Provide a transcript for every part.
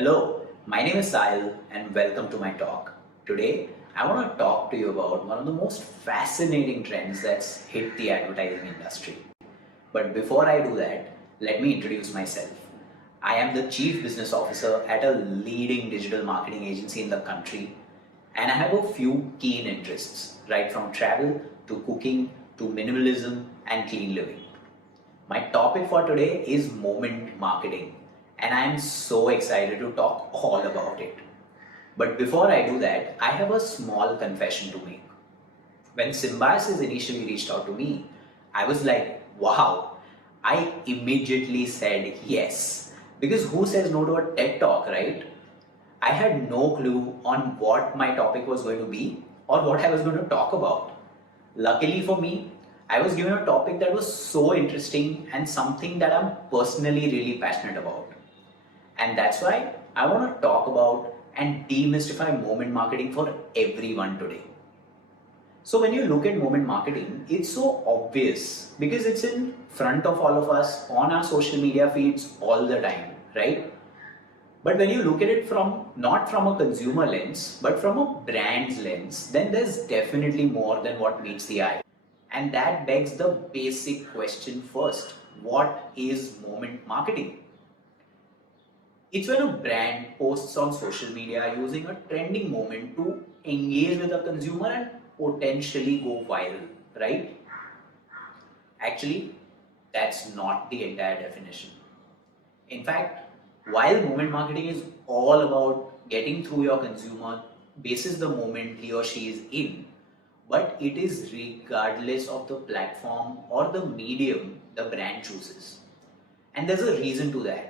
Hello, my name is Sahil and welcome to my talk. Today, I want to talk to you about one of the most fascinating trends that's hit the advertising industry. But before I do that, let me introduce myself. I am the Chief Business Officer at a leading digital marketing agency in the country, and I have a few keen interests, right from travel to cooking to minimalism and clean living. My topic for today is moment marketing, and I am so excited to talk all about it. But before I do that, I have a small confession to make. When Symbiosis initially reached out to me, I was like, wow, I immediately said yes. Because who says no to a TED talk, right? I had no clue on what my topic was going to be or what I was going to talk about. Luckily for me, I was given a topic that was so interesting and something that I'm personally really passionate about. And that's why I want to talk about and demystify moment marketing for everyone today. So when you look at moment marketing, it's so obvious because it's in front of all of us on our social media feeds all the time, right? But when you look at it from not from a consumer lens, but from a brand's lens, then there's definitely more than what meets the eye. And that begs the basic question first. What is moment marketing? It's when a brand posts on social media using a trending moment to engage with a consumer and potentially go viral, right? Actually, that's not the entire definition. In fact, while moment marketing is all about getting through your consumer basis the moment he or she is in, but it is regardless of the platform or the medium the brand chooses. And there's a reason to that.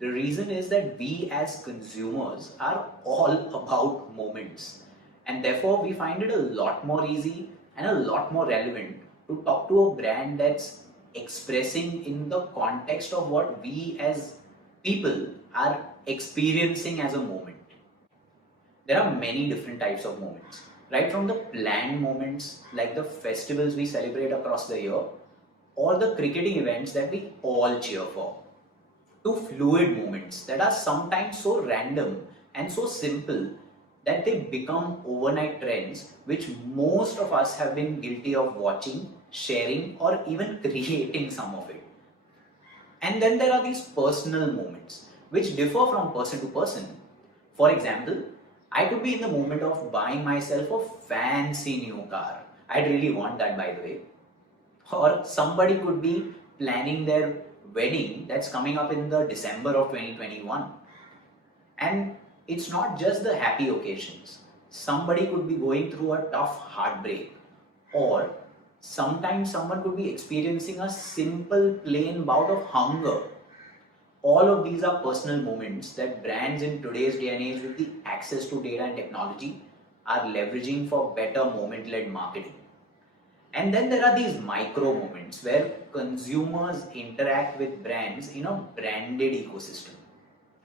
The reason is that we as consumers are all about moments, and therefore we find it a lot more easy and a lot more relevant to talk to a brand that's expressing in the context of what we as people are experiencing as a moment. There are many different types of moments, right from the planned moments like the festivals we celebrate across the year or the cricketing events that we all cheer for, to fluid moments that are sometimes so random and so simple that they become overnight trends which most of us have been guilty of watching, sharing, or even creating some of it. And then there are these personal moments which differ from person to person. For example, I could be in the moment of buying myself a fancy new car. I'd really want that, by the way. Or somebody could be planning their wedding that's coming up in the December of 2021. And it's not just the happy occasions. Somebody could be going through a tough heartbreak, or sometimes someone could be experiencing a simple plain bout of hunger. All of these are personal moments that brands in today's day and age with the access to data and technology are leveraging for better moment-led marketing. And then there are these micro moments where consumers interact with brands in a branded ecosystem.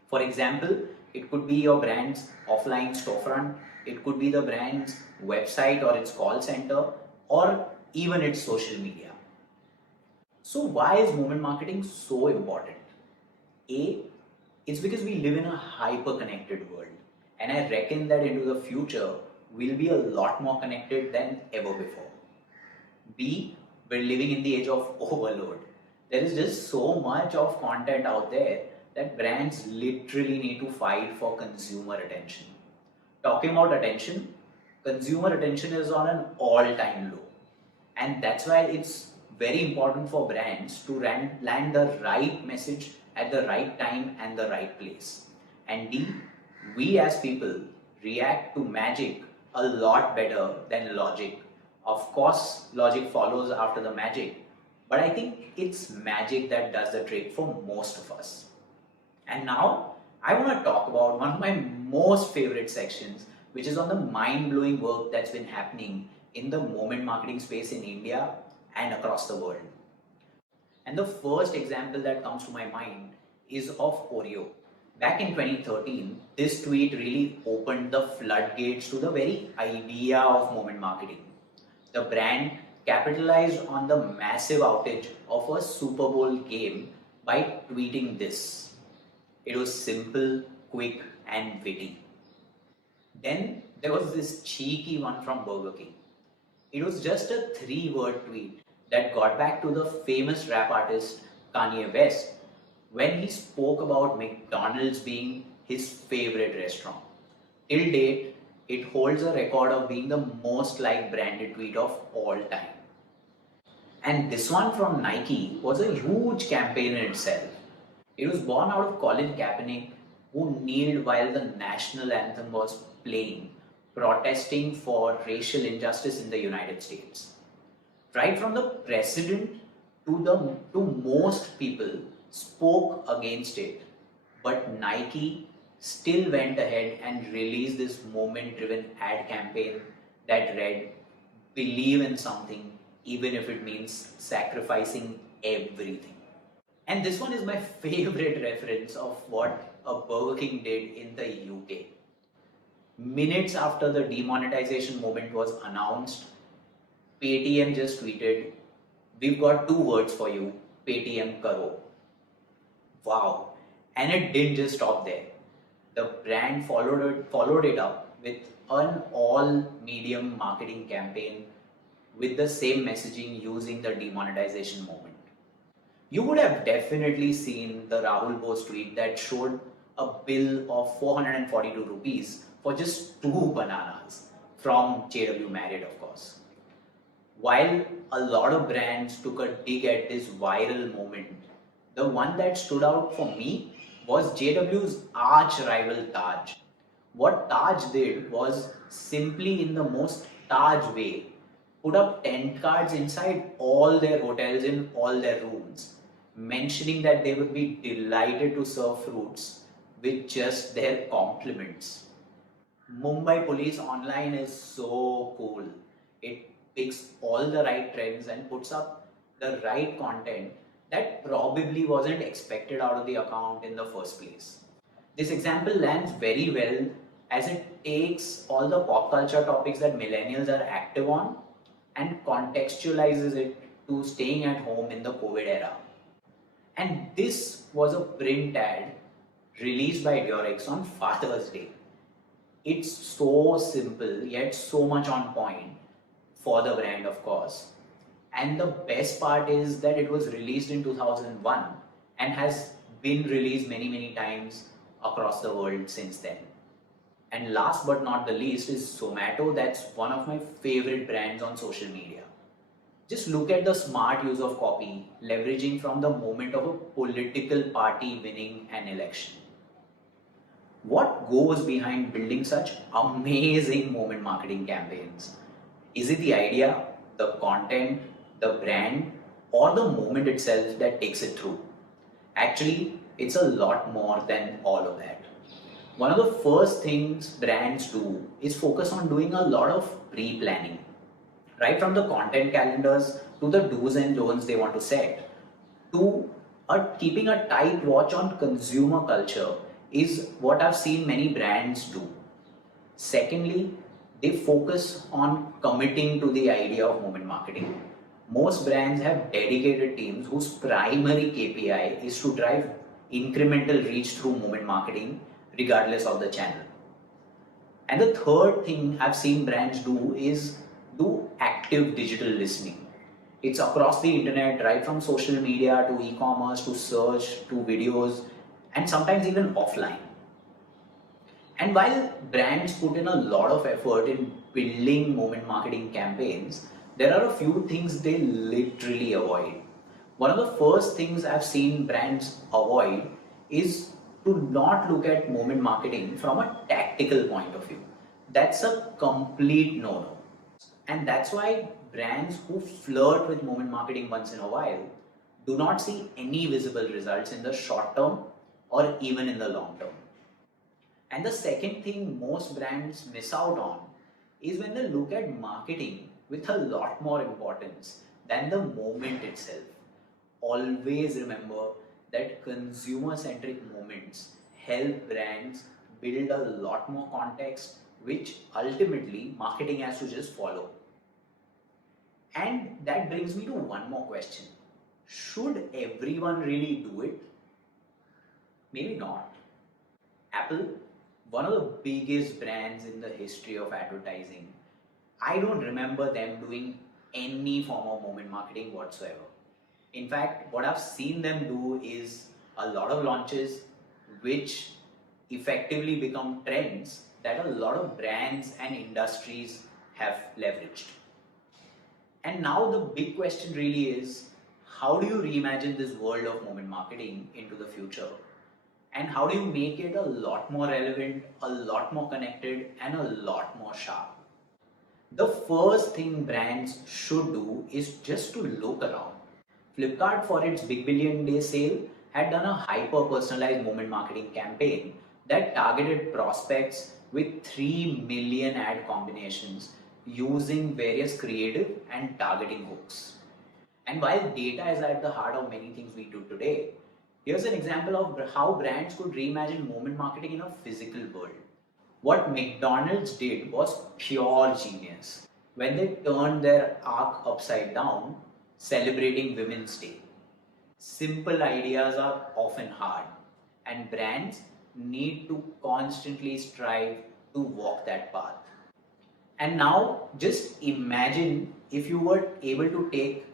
For example, it could be your brand's offline storefront, it could be the brand's website or its call center, or even its social media. So why is moment marketing so important? A, it's because we live in a hyper-connected world, and I reckon that into the future, we'll be a lot more connected than ever before. B, we're living in the age of overload. There is just so much of content out there that brands literally need to fight for consumer attention. Talking about attention, consumer attention is on an all-time low. And that's why it's very important for brands to land the right message at the right time and the right place. And D, we as people react to magic a lot better than logic. Of course, logic follows after the magic, but I think it's magic that does the trick for most of us. And now, I want to talk about one of my most favorite sections, which is on the mind-blowing work that's been happening in the moment marketing space in India and across the world. And the first example that comes to my mind is of Oreo. Back in 2013, this tweet really opened the floodgates to the very idea of moment marketing. The brand capitalized on the massive outage of a Super Bowl game by tweeting this. It was simple, quick and witty. Then there was this cheeky one from Burger King. It was just a 3-word tweet that got back to the famous rap artist Kanye West when he spoke about McDonald's being his favorite restaurant. Till date, it holds a record of being the most liked branded tweet of all time. And this one from Nike was a huge campaign in itself. It was born out of Colin Kaepernick, who kneeled while the national anthem was playing, protesting for racial injustice in the United States. Right from the president to most people spoke against it, but Nike still went ahead and released this moment-driven ad campaign that read, "Believe in something, even if it means sacrificing everything." And this one is my favorite reference of what a Burger King did in the UK. Minutes after the demonetization movement was announced, Paytm just tweeted, "We've got 2 words for you, Paytm Karo." Wow. And it didn't just stop there. The brand followed it up with an all-medium marketing campaign with the same messaging using the demonetization movement. You would have definitely seen the Rahul Bose tweet that showed a bill of 442 rupees for just 2 bananas from JW Marriott, of course. While a lot of brands took a dig at this viral moment, the one that stood out for me was JW's arch rival Taj. What Taj did was simply, in the most Taj way, put up tent cards inside all their hotels in all their rooms, mentioning that they would be delighted to serve fruits with just their compliments. Mumbai Police Online is so cool. It picks all the right trends and puts up the right content that probably wasn't expected out of the account in the first place. This example lands very well as it takes all the pop culture topics that millennials are active on and contextualizes it to staying at home in the COVID era. And this was a print ad released by Durex on Father's Day. It's so simple yet so much on point for the brand, of course. And the best part is that it was released in 2001 and has been released many times across the world since then. And last but not the least is Zomato. That's one of my favorite brands on social media. Just look at the smart use of copy, leveraging from the moment of a political party winning an election. What goes behind building such amazing moment marketing campaigns? Is it the idea, the content, the brand, or the moment itself that takes it through? Actually, it's a lot more than all of that. One of the first things brands do is focus on doing a lot of pre-planning. Right from the content calendars to the do's and don'ts they want to set, to keeping a tight watch on consumer culture is what I've seen many brands do. Secondly, they focus on committing to the idea of moment marketing. Most brands have dedicated teams whose primary KPI is to drive incremental reach through moment marketing regardless of the channel. And the third thing I've seen brands do is do active digital listening. It's across the internet, right from social media to e-commerce to search to videos and sometimes even offline. And while brands put in a lot of effort in building moment marketing campaigns, there are a few things they literally avoid. One of the first things I've seen brands avoid is to not look at moment marketing from a tactical point of view. That's a complete no-no. And that's why brands who flirt with moment marketing once in a while do not see any visible results in the short term or even in the long term. And the second thing most brands miss out on is when they look at marketing with a lot more importance than the moment itself. Always remember that consumer-centric moments help brands build a lot more context, which ultimately marketing has to just follow. And that brings me to one more question. Should everyone really do it? Maybe not. Apple, one of the biggest brands in the history of advertising, I don't remember them doing any form of moment marketing whatsoever. In fact, what I've seen them do is a lot of launches which effectively become trends that a lot of brands and industries have leveraged. And now the big question really is, how do you reimagine this world of moment marketing into the future? And how do you make it a lot more relevant, a lot more connected, and a lot more sharp? The first thing brands should do is just to look around. Flipkart, for its Big Billion Day sale, had done a hyper personalized moment marketing campaign that targeted prospects with 3 million ad combinations using various creative and targeting hooks. And while data is at the heart of many things we do today, here's an example of how brands could reimagine moment marketing in a physical world. What McDonald's did was pure genius when they turned their arc upside down, celebrating Women's Day. Simple ideas are often hard, and brands need to constantly strive to walk that path. And now, just imagine if you were able to take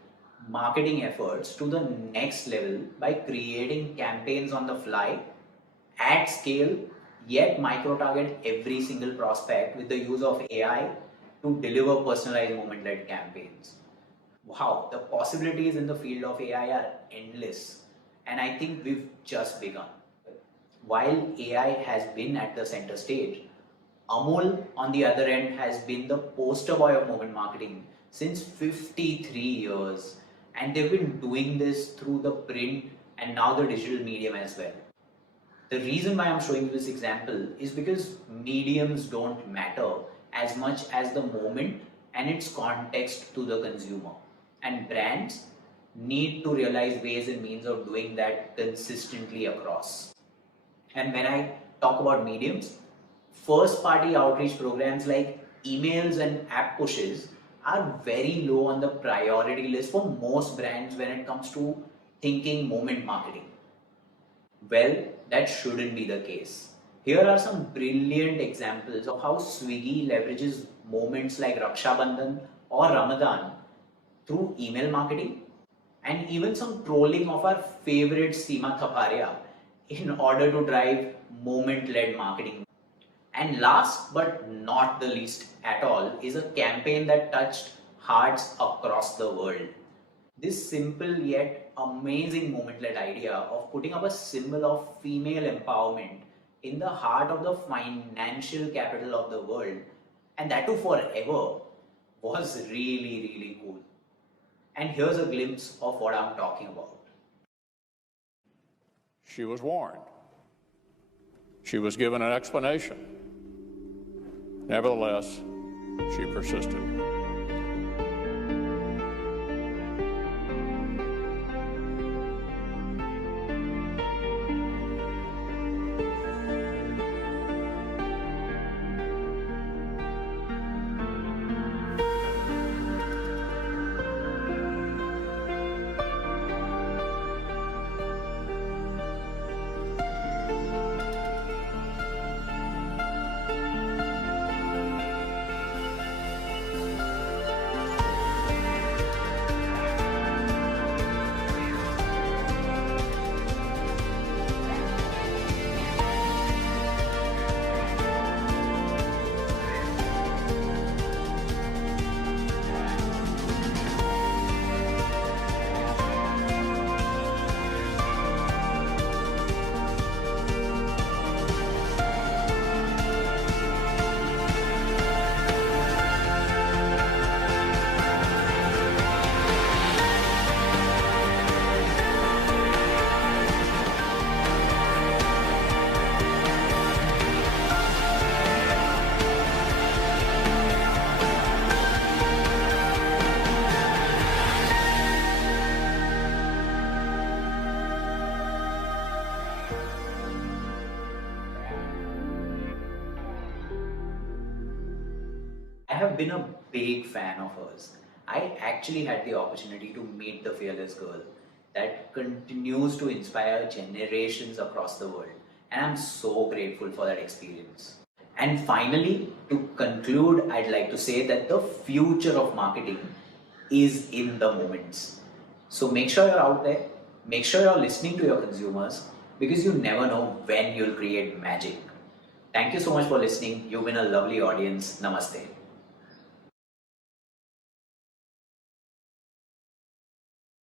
marketing efforts to the next level by creating campaigns on the fly at scale, yet micro target every single prospect with the use of AI to deliver personalized moment led campaigns. Wow, the possibilities in the field of AI are endless, and I think we've just begun. While AI has been at the center stage, Amol, on the other end, has been the poster boy of moment marketing since 53 years, and they've been doing this through the print and now the digital medium as well. The reason why I'm showing you this example is because mediums don't matter as much as the moment and its context to the consumer. And brands need to realize ways and means of doing that consistently across. And when I talk about mediums, first party outreach programs like emails and app pushes are very low on the priority list for most brands when it comes to thinking moment marketing. Well, that shouldn't be the case. Here are some brilliant examples of how Swiggy leverages moments like Raksha Bandhan or Ramadan through email marketing, and even some trolling of our favorite Seema Thaparia in order to drive moment-led marketing. And last but not the least at all is a campaign that touched hearts across the world. This simple yet amazing moment-led idea of putting up a symbol of female empowerment in the heart of the financial capital of the world, and that too forever, was really cool. And here's a glimpse of what I'm talking about. She was warned. She was given an explanation. Nevertheless, she persisted. I have been a big fan of hers. I actually had the opportunity to meet the fearless girl that continues to inspire generations across the world. and I'm so grateful for that experience. And finally, to conclude, I'd like to say that the future of marketing is in the moments. So make sure you're out there, make sure you're listening to your consumers, because you never know when you'll create magic. Thank you so much for listening. You've been a lovely audience. Namaste.